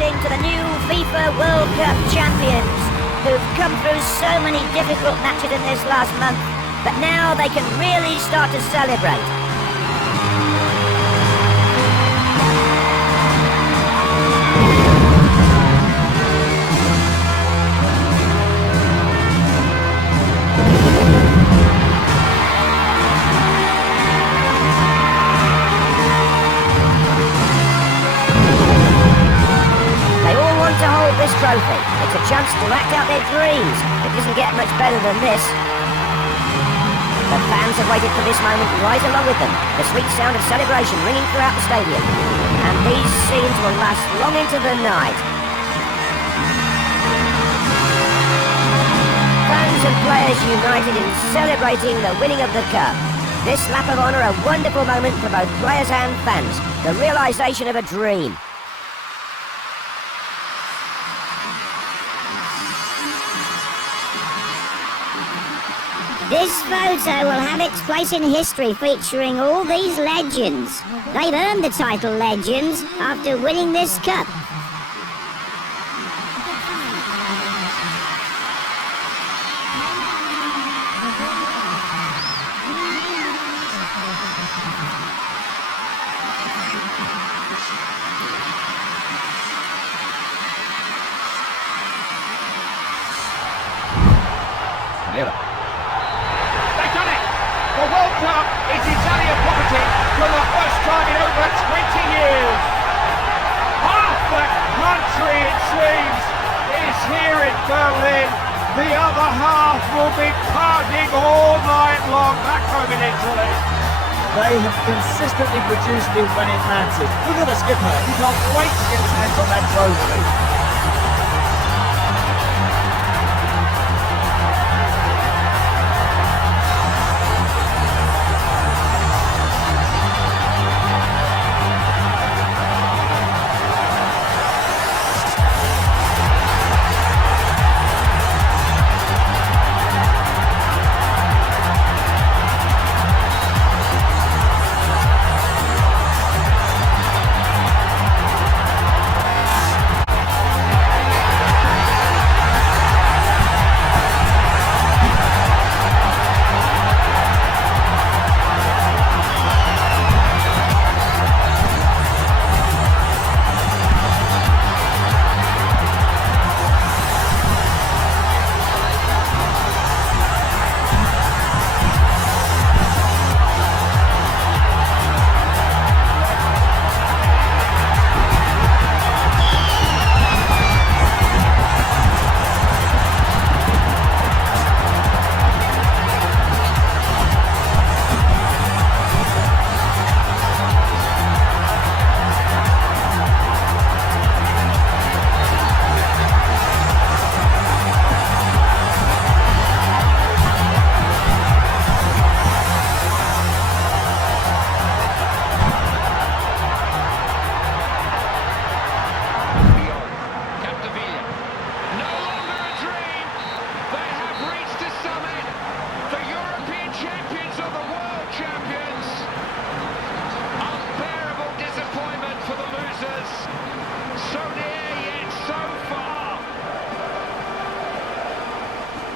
introducing to the new FIFA World Cup champions, who've come through so many difficult matches in this last month, but now they can really start to celebrate. This trophy. It's a chance to act out their dreams. It doesn't get much better than this. The fans have waited for this moment right along with them. The sweet sound of celebration ringing throughout the stadium. And these scenes will last long into the night. Fans and players united in celebrating the winning of the cup. This lap of honour a wonderful moment for both players and fans. The realisation of a dream. This photo will have its place in history, featuring all these legends. They've earned the title legends after winning this cup. The World Cup is Italian property for the first time in over 20 years. Half the country, it seems, is here in Berlin. The other half will be partying all night long back home in Italy. They have consistently produced it when it matters. Look at the skipper. He can't wait to get his hands on that trophy.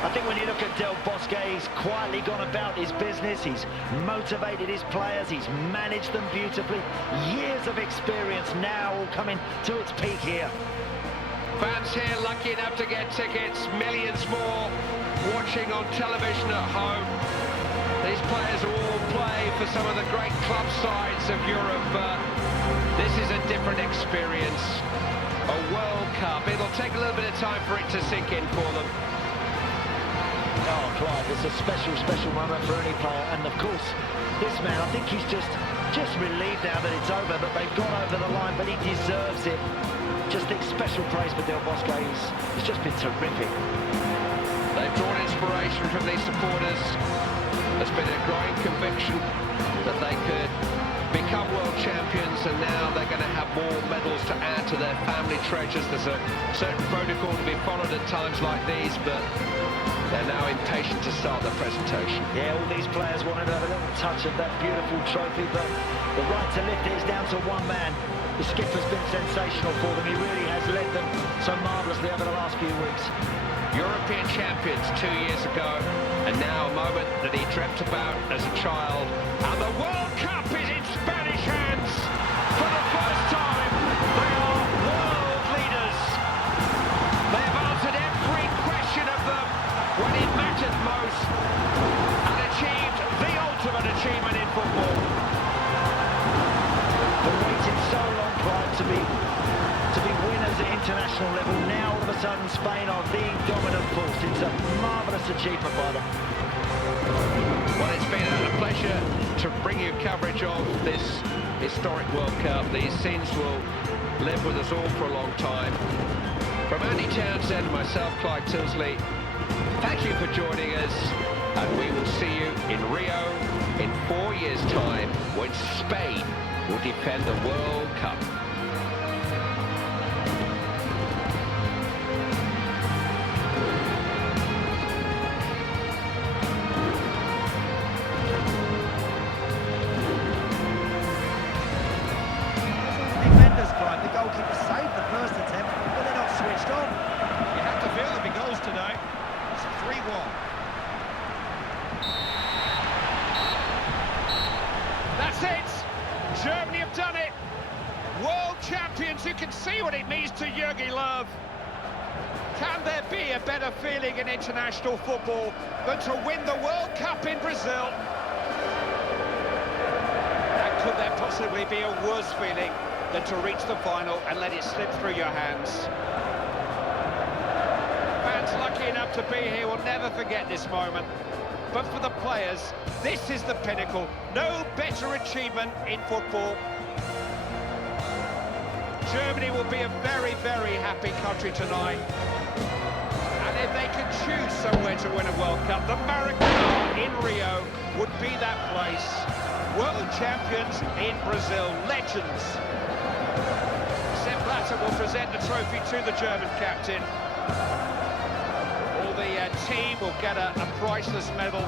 I think when you look at Del Bosque, he's quietly gone about his business, he's motivated his players, he's managed them beautifully. Years of experience now all coming to its peak here. Fans here lucky enough to get tickets, millions more watching on television at home. These players all play for some of the great club sides of Europe. This is a different experience. A World Cup. It'll take a little bit of time for it to sink in for them. Oh, Clive, it's a special, special moment for any player. And of course, this man, I think he's just relieved now that it's over, that they've gone over the line, but he deserves it. Just think special praise for Del Bosque. He's just been terrific. They've drawn inspiration from these supporters. There's been a growing conviction that they could become world champions, and now they're going to have more medals to add to their family treasures. There's a certain protocol to be followed at times like these, but They're now impatient to start the presentation. Yeah, all these players wanted to have a little touch of that beautiful trophy, but the right to lift it is down to one man. The skipper's been sensational for them. He really has led them so marvellously over the last few weeks. European champions 2 years ago, and now a moment that he dreamt about as a child. And the World Cup is in Spanish hands. For the first time, they are world leaders. They have answered every question of them when it mattered most, and achieved the ultimate achievement in football. They waited so long, Clive, to be winners at international level. Now all of a sudden Spain are the dominant force. It's a marvellous achievement by them. Well, it's been a pleasure to bring you coverage of this historic World Cup. These scenes will live with us all for a long time. From Andy Townsend and myself, Clive Tilsley, thank you for joining us, and we will see you in Rio in 4 years' time when Spain will defend the World Cup. Defenders, Clive. The goalkeeper saved the first attempt, but they're not switched on. You have to feel there'll be goals today. It's 3-1. That's it! Germany have done it! World champions, you can see what it means to Jogi Löw. Can there be a better feeling in international football than to win the World Cup in Brazil? And could there possibly be a worse feeling than to reach the final and let it slip through your hands? Fans lucky enough to be here will never forget this moment. But for the players, this is the pinnacle. No better achievement in football. Germany will be a very, very happy country tonight. And if they could choose somewhere to win a World Cup, the Maracanã in Rio would be that place. World champions in Brazil, legends. Sepp Blatter will present the trophy to the German captain. All the team will get a priceless medal.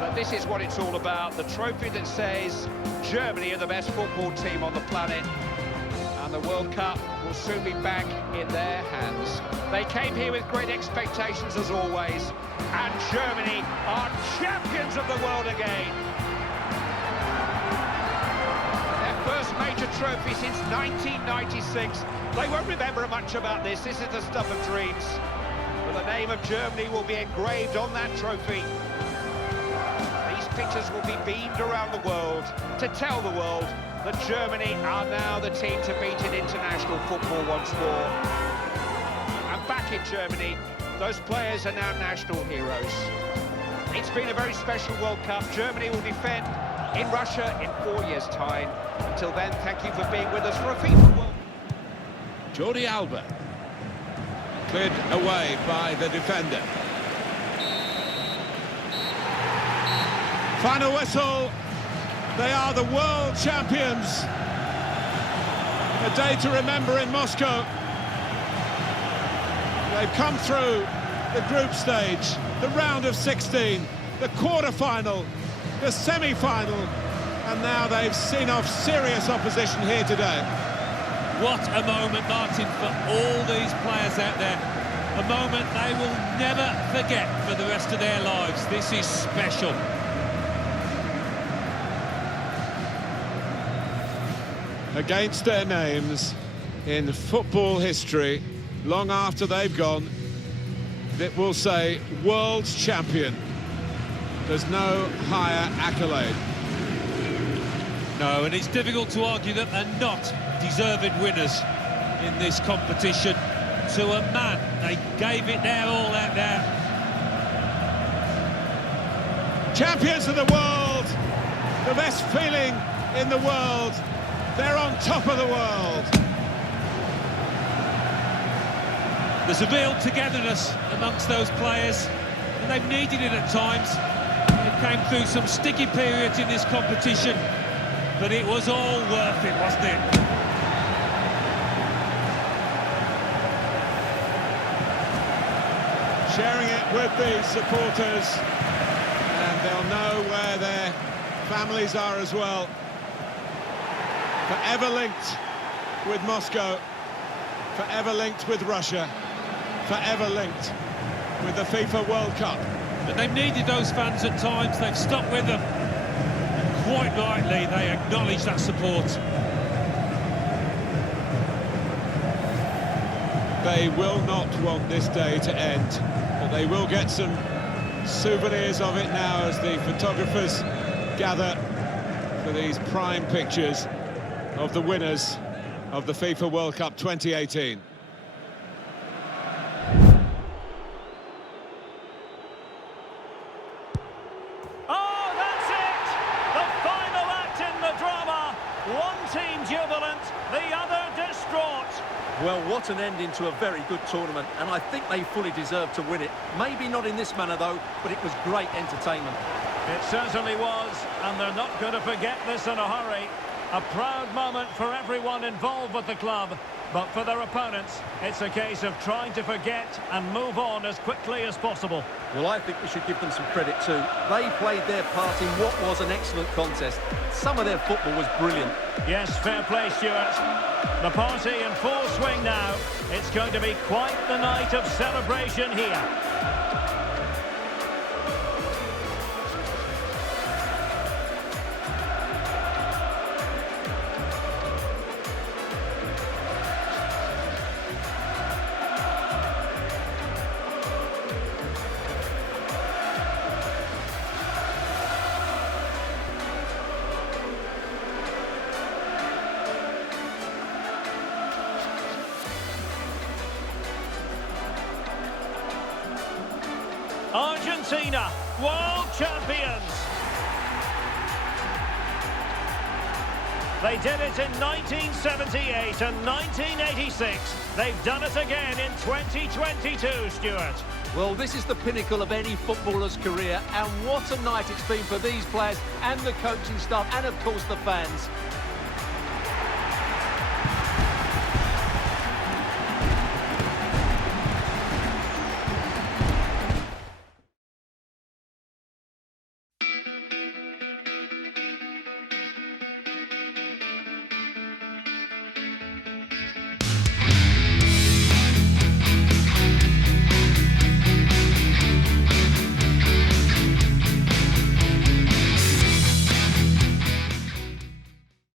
But this is what it's all about, the trophy that says Germany are the best football team on the planet. And the World Cup will soon be back in their hands. They came here with great expectations as always. And Germany are champions of the world again. Their first major trophy since 1996. They won't remember much about this. This is the stuff of dreams. But the name of Germany will be engraved on that trophy. These pictures will be beamed around the world to tell the world that Germany are now the team to beat in international football once more. And back in Germany, those players are now national heroes. It's been a very special World Cup. Germany will defend in Russia in 4 years' time. Until then, thank you for being with us for a FIFA World Cup. Jordi Alba, cleared away by the defender. Final whistle, they are the world champions. A day to remember in Moscow. They've come through the group stage, the round of 16, the quarter-final, the semi-final, and now they've seen off serious opposition here today. What a moment, Martin, for all these players out there. A moment they will never forget for the rest of their lives. This is special. Against their names in football history, long after they've gone, it will say world champion. There's no higher accolade. No, and it's difficult to argue that they're not deserving winners in this competition. To a man, they gave it their all out there. Champions of the world, the best feeling in the world. They're on top of the world. There's a real togetherness amongst those players, and they've needed it at times. They came through some sticky periods in this competition, but it was all worth it, wasn't it? sharing it with the supporters, and they'll know where their families are as well. Forever linked with Moscow, forever linked with Russia, forever linked with the FIFA World Cup. But they've needed those fans at times, they've stuck with them. And quite rightly, they acknowledge that support. They will not want this day to end, but they will get some souvenirs of it now as the photographers gather for these prime pictures of the winners of the FIFA World Cup 2018. Oh, that's it! The final act in the drama. One team jubilant, the other distraught. Well, what an ending to a very good tournament, and I think they fully deserve to win it. Maybe not in this manner, though, but it was great entertainment. It certainly was, and they're not going to forget this in a hurry. A proud moment for everyone involved with the club, but for their opponents, it's a case of trying to forget and move on as quickly as possible. Well, I think we should give them some credit too. They played their part in what was an excellent contest. Some of their football was brilliant. Yes, fair play, Stuart. The party in full swing now. It's going to be quite the night of celebration here. Argentina, world champions. They did it in 1978 and 1986. They've done it again in 2022, Stuart. Well, this is the pinnacle of any footballer's career, and what a night it's been for these players and the coaching staff and, of course, the fans.